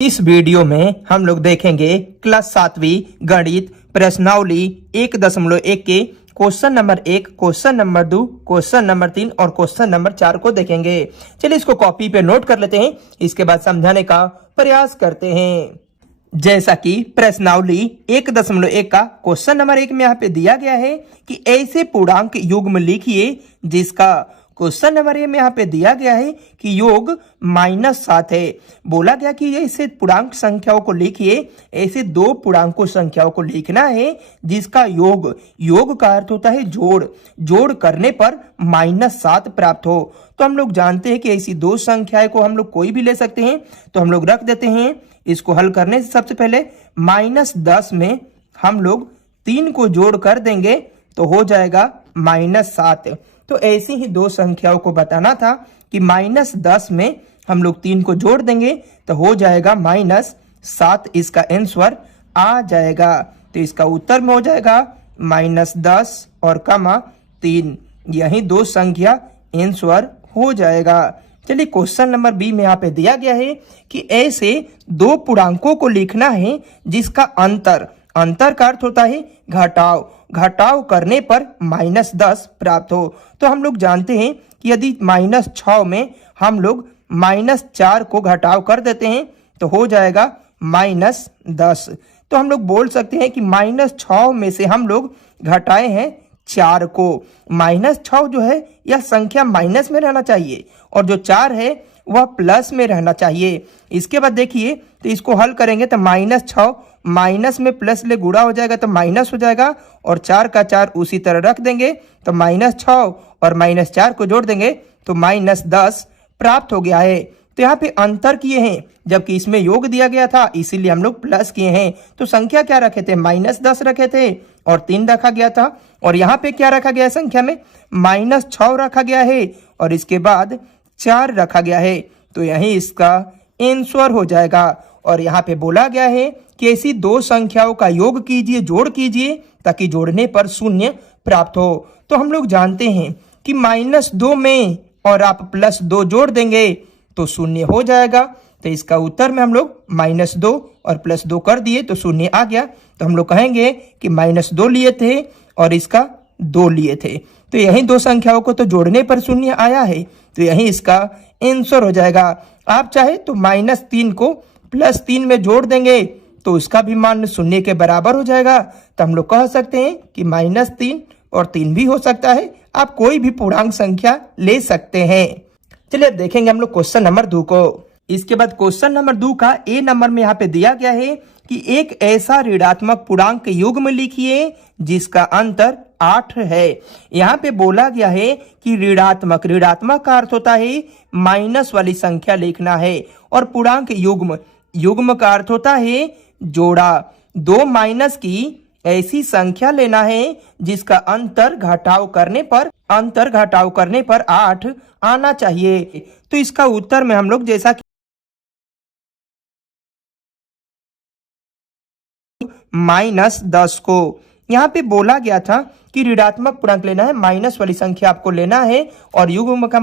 इस वीडियो में हम लोग देखेंगे क्लास 7वीं गणित प्रश्नावली 1.1 के question number 1, question number 2, question number 3 और क्वेश्चन नंबर 4 को देखेंगे। चलिए इसको कॉपी पे नोट कर लेते हैं, इसके बाद समझाने का प्रयास करते हैं। जैसा कि प्रश्नावली 1.1 का क्वेश्चन नंबर 1 में यहाँ पे दिया गया है कि ऐसे पूर्णांक युग्म लिखिए जिसका क्वेश्चन नंबर ए में यहाँ पे दिया गया है कि योग -7 है। बोला गया कि ऐसे पूर्णांक संख्याओं को लिखिए, ऐसे दो पूर्णांकों संख्याओं को लिखना है जिसका योग का अर्थ होता है जोड़ करने पर -7 प्राप्त हो। तो हम लोग जानते हैं कि ऐसी दो संख्याएं को हम लोग कोई भी ले सकते हैं, तो हम लोग रख देते हैं। इसको हल करने से सबसे पहले -10 में हम लोग 3 को जोड़ कर देंगे तो हो जाएगा -7। तो ऐसी ही दो संख्याओं को बताना था कि -10 में हम लोग 3 को जोड़ देंगे तो हो जाएगा -7। इसका आंसर आ जाएगा। तो इसका उत्तर में हो जाएगा -10 और -3। यही दो संख्या आंसर हो जाएगा। चलिए क्वेश्चन नंबर बी में यहाँ पे दिया गया है कि ऐसे दो पूर्णांकों को लिखना है जिसका अंतर का अर्थ होता है घटाव करने पर -10 प्राप्त हो। तो हम लोग जानते हैं कि यदि -6 में हम लोग -4 को घटाव कर देते हैं तो हो जाएगा -10। तो हम लोग बोल सकते हैं कि -6 में से हम लोग घटाए हैं 4 को। -6 जो है यह संख्या माइनस में रहना चाहिए और जो 4 है वह प्लस में रहना चाहिए। इसके बाद देखिए, तो इसको हल करेंगे तो -6 माइनस में प्लस ले गुणा हो जाएगा तो माइनस हो जाएगा और 4 का 4 उसी तरह रख देंगे तो -6 और -4 को जोड़ देंगे तो -10 प्राप्त हो गया है। तो यहाँ पे अंतर किए हैं, जबकि इसमें योग दिया गया था इसीलिए हम लोग प्लस किए हैं। तो संख्या क्या रखे थे? -10 रखे थे और 3 रखा गया था। और यहाँ पे क्या रखा गया है? संख्या में -6 रखा गया है और इसके बाद 4 रखा गया है। तो यही इसका आंसर हो जाएगा। और यहाँ पे बोला गया है कि ऐसी दो संख्याओं का योग कीजिए, जोड़ कीजिए ताकि जोड़ने पर शून्य प्राप्त हो। तो हम लोग जानते हैं कि -2 में और आप +2 जोड़ देंगे तो शून्य हो जाएगा। तो इसका उत्तर में हम लोग -2 और +2 कर दिए तो शून्य आ गया। तो हम लोग कहेंगे कि -2 लिए थे और इसका 2 लिए थे। तो यही दो संख्याओं को तो जोड़ने पर शून्य आया है। तो यही इसका आंसर हो जाएगा। आप चाहे तो -3 को +3 में जोड़ देंगे तो उसका भी मान शून्य के बराबर हो जाएगा। तो हम लोग कह सकते हैं कि -3 और 3 भी हो सकता है। आप कोई भी पूर्णांक संख्या ले सकते हैं। चलिए अब देखेंगे हम लोग क्वेश्चन नंबर 2 को। इसके बाद क्वेश्चन नंबर 2 का ए नंबर में यहाँ पे दिया गया है कि एक ऐसा ऋणात्मक पूर्णांक युग्म लिखिए जिसका अंतर 8 है। यहाँ पे बोला गया है कि ऋणात्मक का अर्थ होता है माइनस वाली संख्या लिखना है और पूर्णांक युग्म का अर्थ होता है जोड़ा। दो माइनस की ऐसी संख्या लेना है जिसका अंतर घटाव करने पर 8 आना चाहिए। तो इसका उत्तर में हम लोग जैसा कि -10 को यहाँ पे बोला गया था कि ऋणात्मक पूर्णांक लेना है, माइनस वाली संख्या आपको लेना है और युग्म का